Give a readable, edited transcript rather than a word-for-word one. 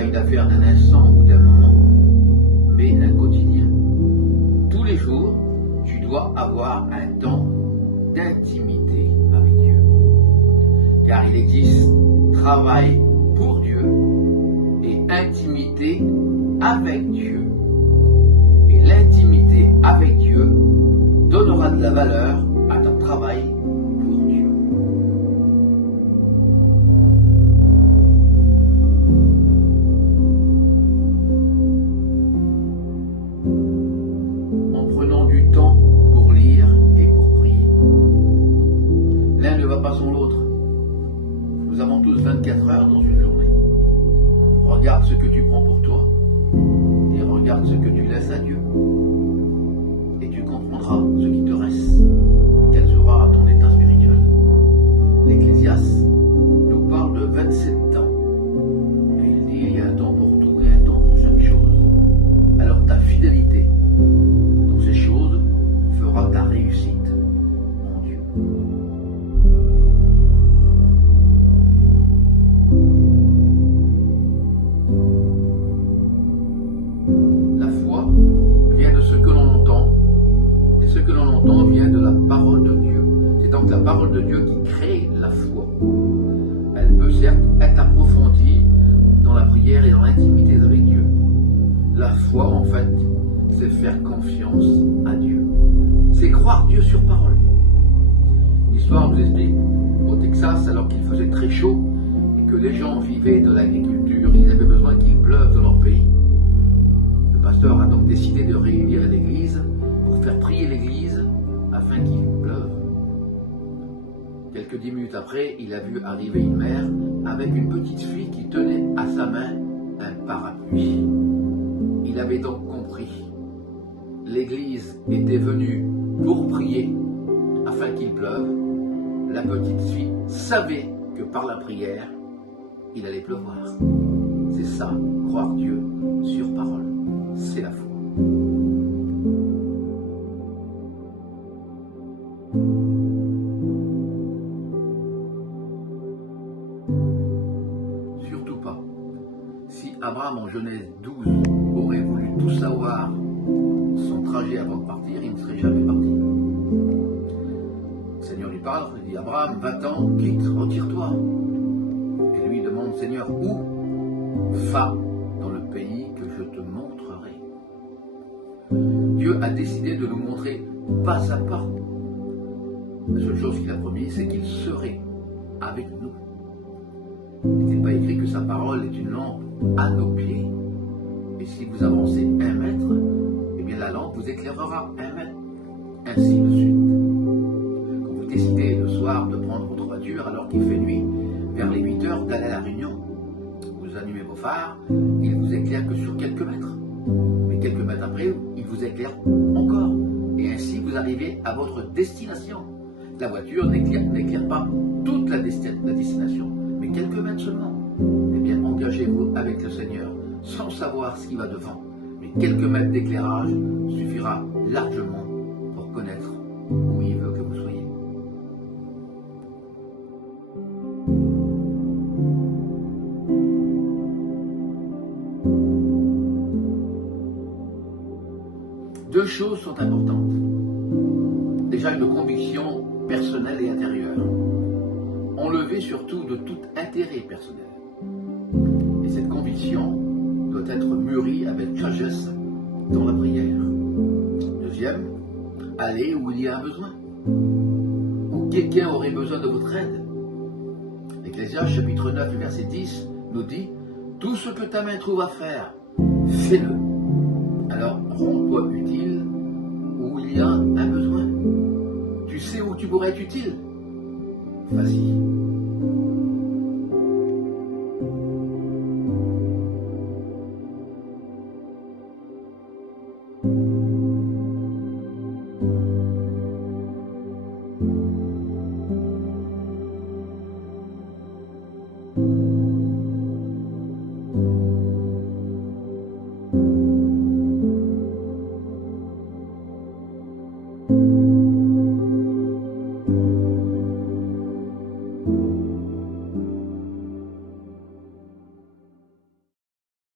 pas une affaire d'un instant ou d'un moment, mais d'un quotidien. Tous les jours, tu dois avoir un temps d'intimité avec Dieu. Car il existe travail pour Dieu et intimité avec Dieu. Et l'intimité avec Dieu donnera de la valeur à ton travail pour Dieu. En prenant du temps pour lire et pour prier. L'un ne va pas sans l'autre. Nous avons tous 24 heures dans une journée. Regarde ce que tu prends pour toi et regarde ce que tu laisses à Dieu. Et tu comprendras ce qui te reste, quel sera ton état spirituel. L'Ecclésiaste nous parle de 27 temps. Et il dit il y a un temps pour tout et un temps pour chaque chose. Alors ta fidélité dans ces choses fera ta réussite en Dieu. La foi vient de ce que l'on entend, et ce que l'on entend vient de la parole de Dieu. C'est donc la parole de Dieu qui crée la foi. Elle peut certes être approfondie dans la prière et dans l'intimité avec Dieu. La foi, en fait, c'est faire confiance à Dieu. C'est croire Dieu sur parole. Une histoire vous explique, au Texas, alors qu'il faisait très chaud et que les gens vivaient de l'agriculture, ils avaient besoin qu'il pleuve dans leur pays. Le pasteur a donc décidé de réunir l'église pour faire prier l'église afin qu'il pleuve. Quelques 10 minutes après, il a vu arriver une mère avec une petite fille qui tenait à sa main un parapluie. Il avait donc compris. L'église était venue pour prier afin qu'il pleuve. La petite fille savait que par la prière, il allait pleuvoir. C'est ça, croire Dieu sur parole. C'est la foi. Surtout pas. Si Abraham en Genèse 12 aurait voulu tout savoir son trajet avant de partir, il ne serait jamais parti. Le Seigneur lui parle, il dit Abraham, va-t'en, quitte, retire-toi. Et lui demande Seigneur, où? Va dans le pays que je te montrerai. Dieu a décidé de nous montrer pas à pas. La seule chose qu'il a promis, c'est qu'il serait avec nous. Il n'est pas écrit que sa parole est une lampe à nos pieds. Et si vous avancez 1 mètre, eh bien la lampe vous éclairera 1 mètre. Ainsi de suite. Quand vous décidez le soir de prendre votre voiture alors qu'il fait nuit, vers les 8 heures d'aller à la réunion, vous allumez vos phares, il vous éclaire que sur quelques mètres. Mais quelques mètres après, il vous éclaire encore. Et ainsi vous arrivez à votre destination. La voiture n'éclaire pas toute la destination, mais quelques mètres seulement. Eh bien, engagez-vous avec le Seigneur sans savoir ce qui va devant. Mais quelques mètres d'éclairage suffira largement pour connaître où il veut que vous soyez. Deux choses sont importantes. Déjà une conviction personnelle et intérieure, enlevée surtout de tout intérêt personnel. Et cette conviction doit être mûrie avec sagesse dans la prière. Deuxième, allez où il y a un besoin, où quelqu'un aurait besoin de votre aide. L'Ecclésiaste chapitre 9 verset 10 nous dit « Tout ce que ta main trouve à faire, fais-le. Alors rends-toi utile où il y a un besoin. Tu sais où tu pourrais être utile? Vas-y.